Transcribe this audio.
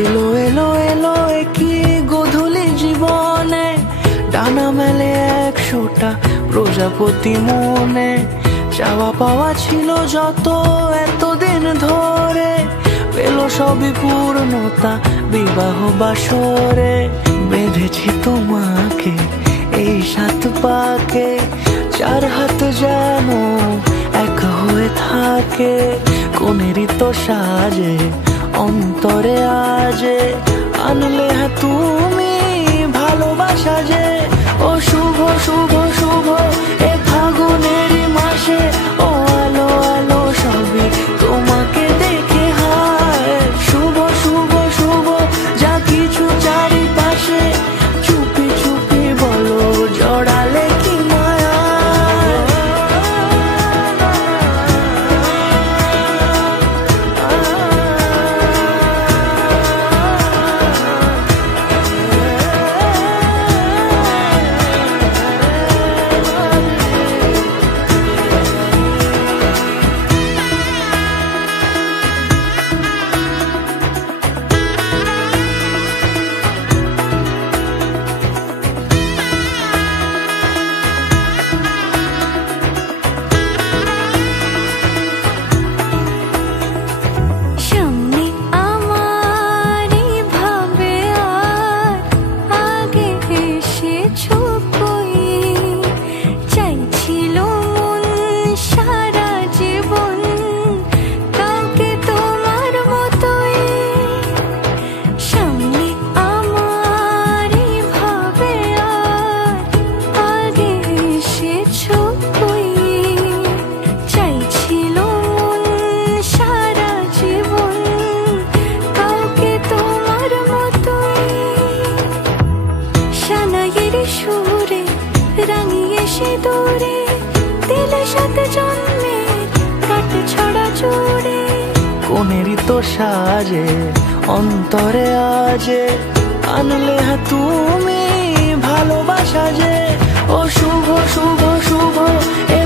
এলো এলো এলো একই গধূলি জীবনে, ডানা মেলে 100টা প্রজাপতি মনে। চাওয়া পাওয়া ছিল যত এতদিন ধরে, পেল সবই পূর্ণতা বিবাহ বাসরে। বেঁধেছি তোমাকে এই 7 পাকে, 4 হাত যেন এক হয়ে থাকে। কোনেরই তো সাজে অন্তরে আজে, আনলে হ্যাঁ তুমি ভালোবাসা যে। ও শুভ শুভ শুভ এ ফাগুনেরই মাসে, ও আলো আলো সবই তোমাকে দেখে হায়। শুভ শুভ শুভ যা কিছু চারিপাশে, চুপি চুপি বলো জড়ালে কি মায়া। কোনেরই তো সাজে অন্তরে আজে, আনলে হ্যাঁ তুমি ভালোবাসা যে। ও শুভ শুভ শুভ এ